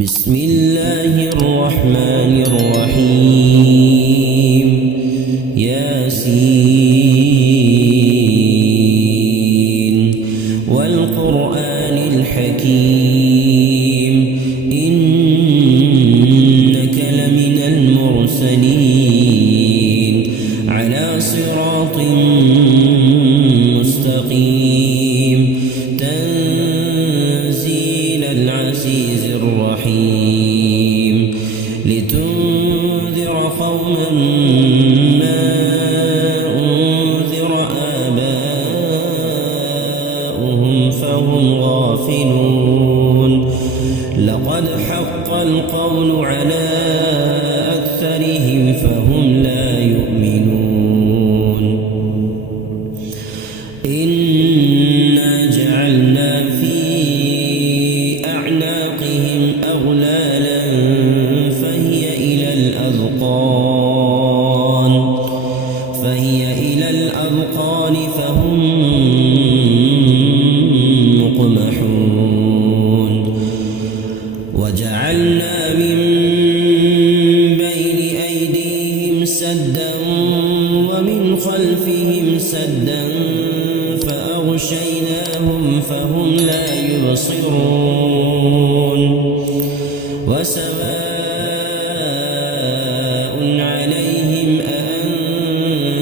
بسم الله الرحمن الرحيم ياسين والقرآن الحكيم إنك لمن المرسلين على صراط مستقيم تنزيل العزيز الرحيم لتنذر قوما ما أنذر آباؤهم فهم غافلون لقد حق القول على أكثرهم فهم لا يؤمنون إنا جعلنا في أعناقهم أغلالا فهي إلى الأذقان فهم مقمحون وجعلنا من بين أيديهم سدا ومن خلفهم سدا فأغشيناهم فهم لا يبصرون وسواء عليهم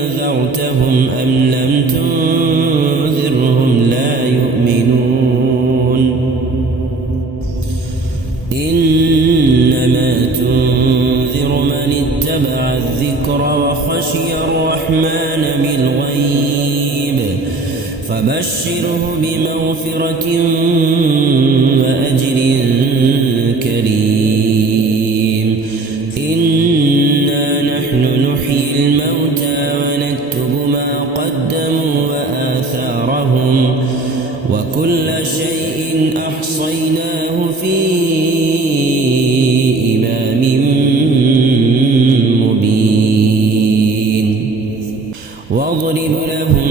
أأنذرتهم أم لم تنذرهم لا يؤمنون إنما تنذر من اتبع الذكر وخشي الرحمن بالغيب فبشره بمغفرة وأجر كريم إنا نحن نحيي الموتى ونكتب ما قدموا وآثارهم وكل شيء أحصيناه في إمام مبين واضرب لهم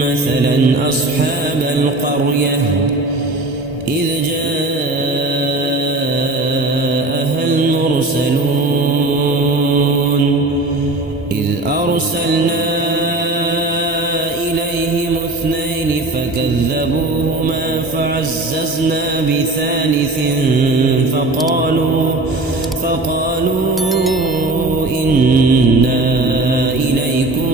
مثلا أصحاب القرية إذ جاءها المرسلون إذ أرسلنا إليهم اثنين فكذبوهما فعززنا بثالث فقالوا إنا إليكم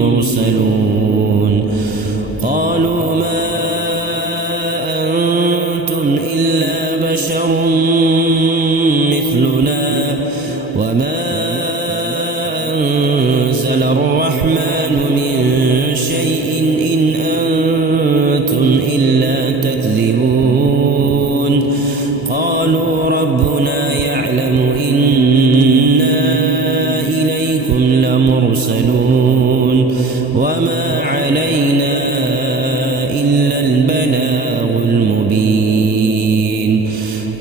مرسلون قالوا ما أنتم إلا بشر مثلنا وما أنزل الرحمن من شيء إن أنتم إلا تكذبون قالوا ربنا يعلم إنا إليكم لمرسلون وما علينا إلا البلاغ المبين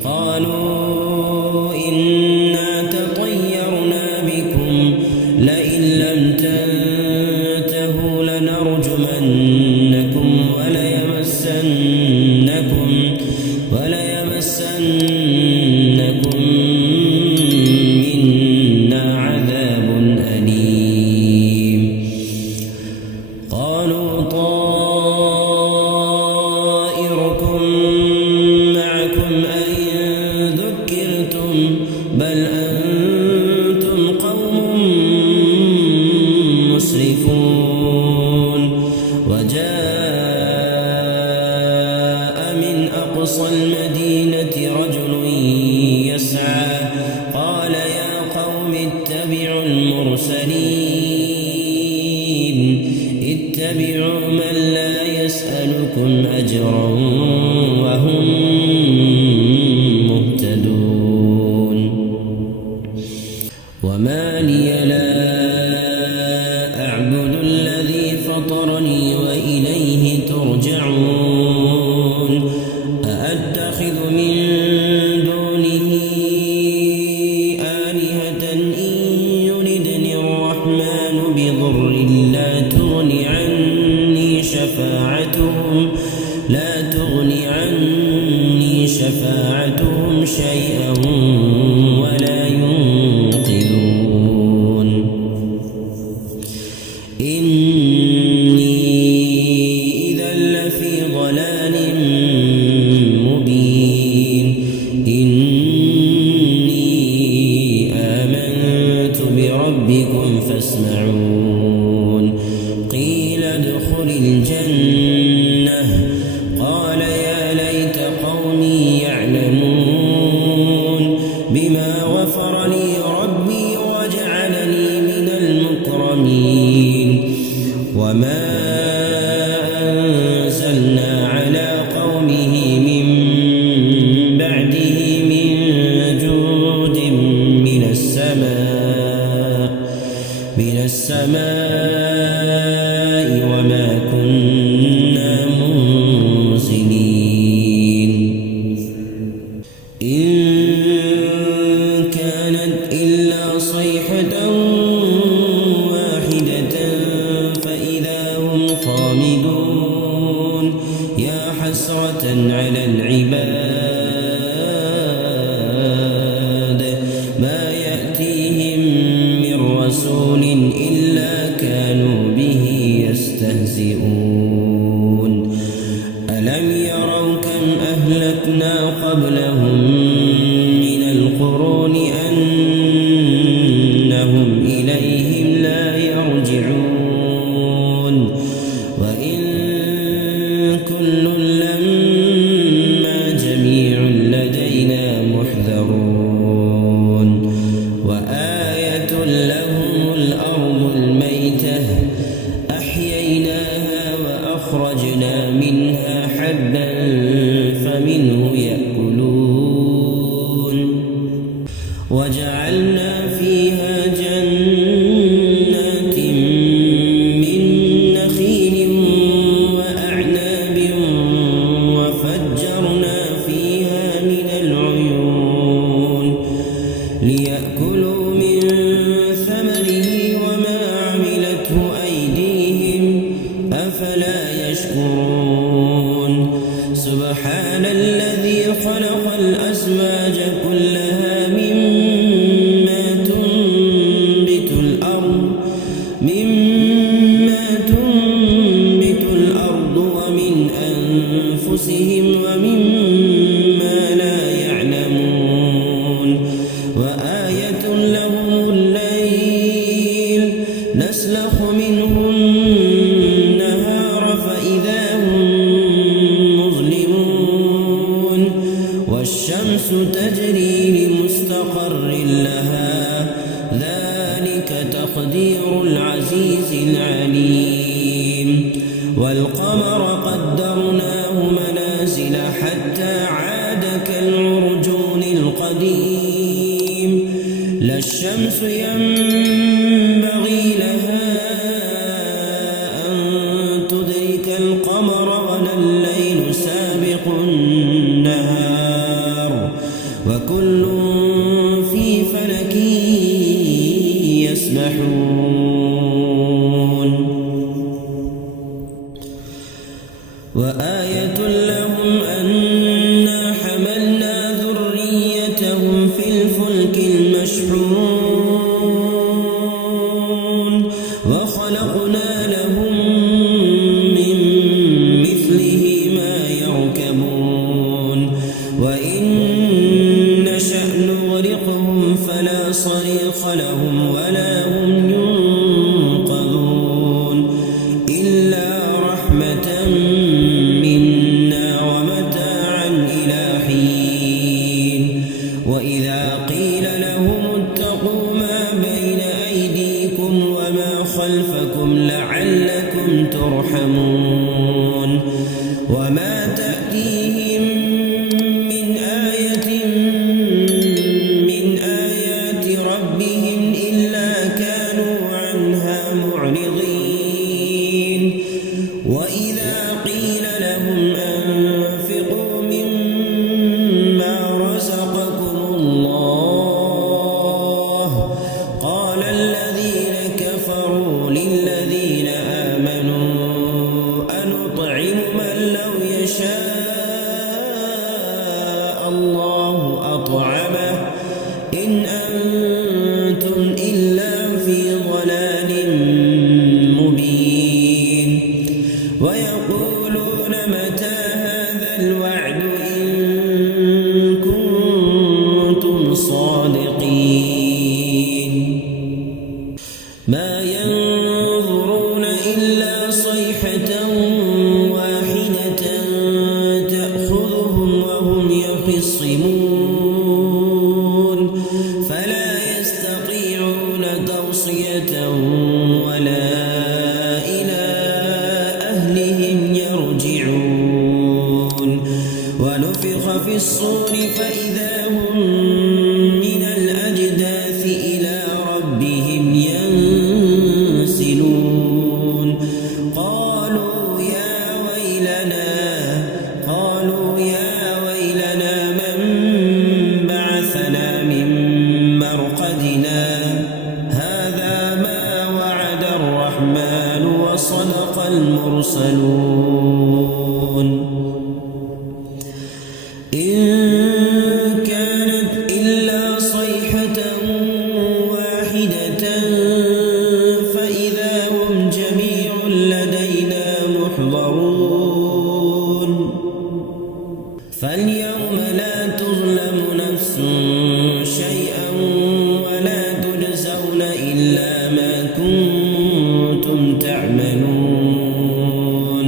قالوا إنا تطيرنا بكم لئن لم تنتهوا لنرجمنكم وليمسنكم منا عذاب أليم قالوا طائركم معكم أئن ذكرتم بل أنتم قوم مسرفون وجاء من أقصى المدينة رجل يسعى قال يا قوم اتبعوا المرسلين اتبعوا من لا يسألكم أجرا وهم مهتدون وما لي لا أعبد الذي فطرني وإليه ترجعون أأتخذ من دونه آلهة إن يردني الرحمن بضر لا تغن عني شفاعتهم شفاعتهم شيئا ولا ينقذون إني إذا لفي ضلال مبين إني آمنت بربكم فاسمعون قيل ادخل الجنة قال يا ليت قومي يعلمون بما غفر لي ربي وجعلني من المكرمين وما أنزلنا على قومه من بعده من جود من السماء وما كنا منزلين إن كانت إلا صيحة واحدة فإذا هم خامدون يا حسرة على العباد ما يأتيهم من رسول إلا كانوا به يستهزئون ألم يروا كم أهلكنا قبلهم من القرون أنهم إليهم لا يرجعون وإن كل لما جميع لدينا محذرون وآية لهم الأرض الميتة أحييناها وأخرجنا منها حبا فمنه يأكلون وجعلنا فيها جنات من نخيل وأعناب وفجرنا فيها من العيون ليأكلوا من ثمره وما عملته أيديهم أفلا يشكرون سبحان الذي خلق الأزواج كلها مما تنبت الأرض ومن أنفسهم ومما لا يعلمون وآية لهم الليل نسلخ منه النهار فإذا هم مظلمون والشمس تجري لمستقر لها ذلك تقدير العزيز العليم والقمر قدرناه منازل حتى عاد كالعرجون القديم لا الشمس ينبغي لها أن تدرك القمر ولا الليل سابق النهار وكل في فلك يسبحون وآية لهم أنا حملنا ذريتهم في الفلك المشحون وخلقنا لهم من مثله ما يركبون وإن نشأ نغرقهم فلا صريخ لهم ولا هم ينقذون إلا رحمة منا ومتاعا إلى حين وإذا قيل لهم اتقوا ما بين أيديكم وما خلفكم لعلكم ترحمون وما تأتيهم من آية من آيات ربهم إلا كانوا عنها معرضين وإذا قيل لهم أنفقوا مما رزقكم الله قال الذين كفروا للذين آمنوا الله أطعمه إن أنتم إلا في ضلال مبين ويقولون متى هذا الوعد إن كنتم صادقين ما ينظرون إلا صيحة واحدة تأخذهم وهم يخصمون فلا يستطيعون توصية ولا إلى أهلهم يرجعون ونفخ في الصور فإذا هم من الأجداث إلى ربهم ينسلون قالوا يا ويلنا من بعثنا من مرقدنا هذا ما وعد الرحمن وصدق المرسلون إن كانت إلا صيحة واحدة فإذا هم جميع لدينا محضرون فاليوم لا تظلم نفس شيئا ولا تجزون إلا ما كنتم تعملون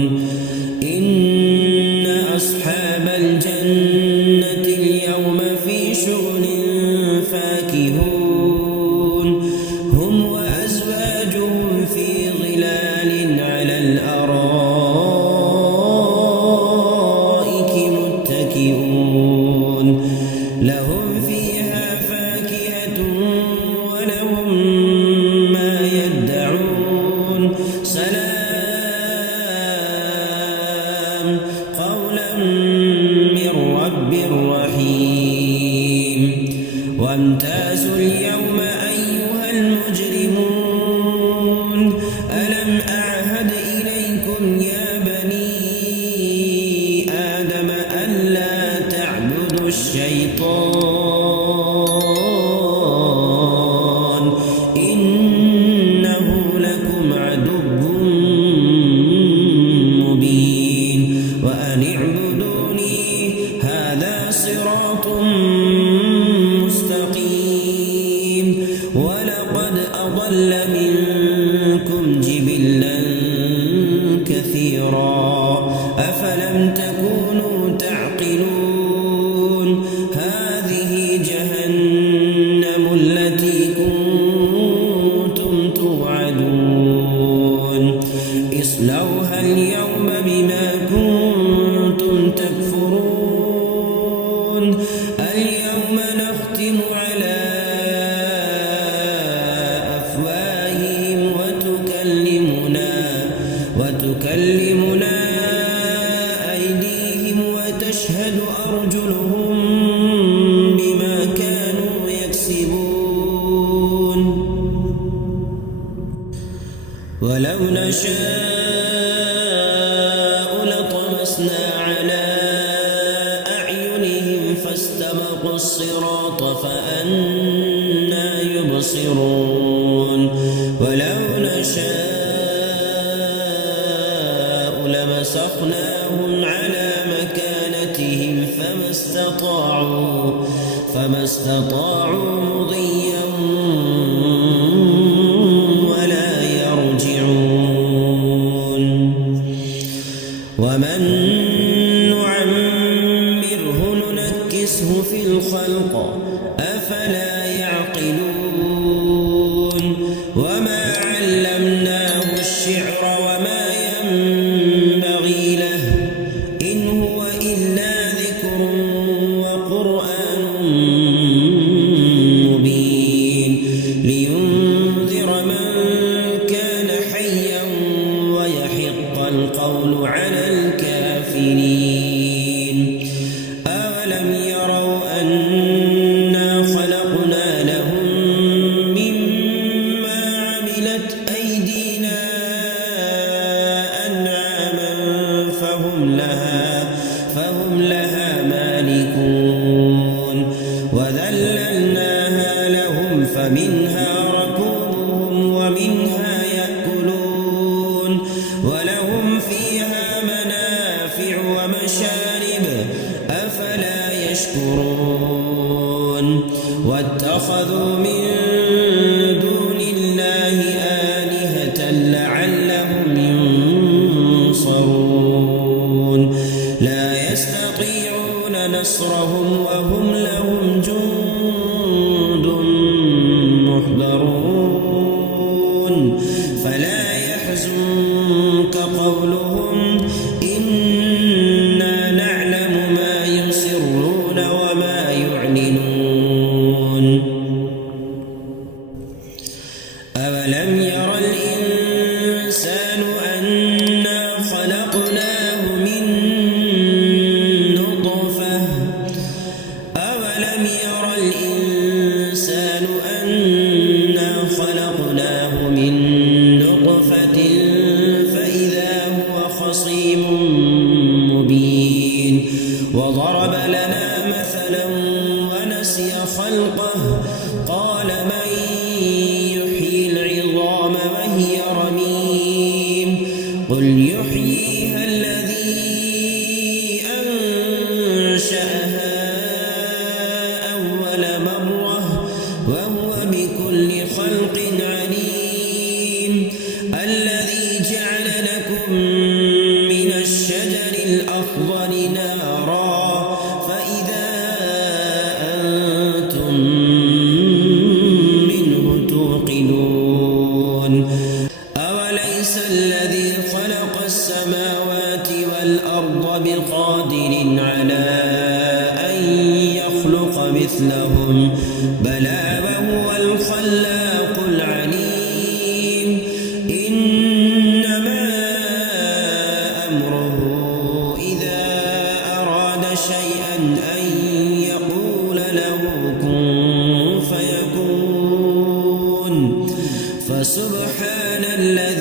إن أصحاب الجنة اليوم في شغل فاكهون هم وأزواجهم في ظلال على الأرائك متكئون لهم فيها فاكهة ولهم ما يدعون سلام قولا من رب رحيم وامتازوا اليوم أيها المجرمون ألم أعهد إليكم يا بني آدم ألا تعبدوا الشيطان إنه لكم عدو مبين وأن اعبدوني هذا صراط مستقيم ولقد أضل منكم جبلا كثيرا أفلم تكونوا تعقلون هذه جهنم التي كنتم توعدون اصلوها اليوم بما كنتم تكفرون اليوم نختم على أفواههم وتكلمنا أيديهم وتشهد أرجلهم بما كانوا يكسبون ولو نشاء لطمسنا على أعينهم فاستبقوا الصراط فأنى يبصرون ولو نشاء لمسخناهم على مكانتهم فما استطاعوا مضيا ولا يرجعون ومن نعمره ننكسه في الخلق أفلا يعقلون وما علمناه الشعر وما ينبغي له إن هو إلا ذكر وقرآن مبين لينذر من كان حيا ويحق القول على الكافرين أولم يروا أنا خلقنا لهم ومنها ركوبهم ومنها يأكلون ولهم فيها منافع ومشارب أفلا يشكرون واتخذوا من دون الله آلهة لعلهم ينصرون لا يستطيعون نصرهم وهم لهم جند محضرون فلا يحزنك قولهم إنا نعلم ما يسرون وما يعلنون أولم ير الإنسان أنا خلقناه من نطفة أولم ير الإنسان أنا خلقناه من نطفة فإذا هو خصيم مبين وضرب لنا مثلا ونسي خلقه قال من يحيي العظام وهي رميم قل يحييها الذي أنشأها أول مرة وهو بكل خلق عليم الذي جعل لكم من الشجر الأخضر نارا فإذا أنتم منه توقدون أوليس الذي خلق السماوات والأرض بقادر على أن يخلق مثلهم بلى وهو الخلاق العليم إنما أمره إذا أراد شيئا أن يقول له كن فيكون فسبحان الذي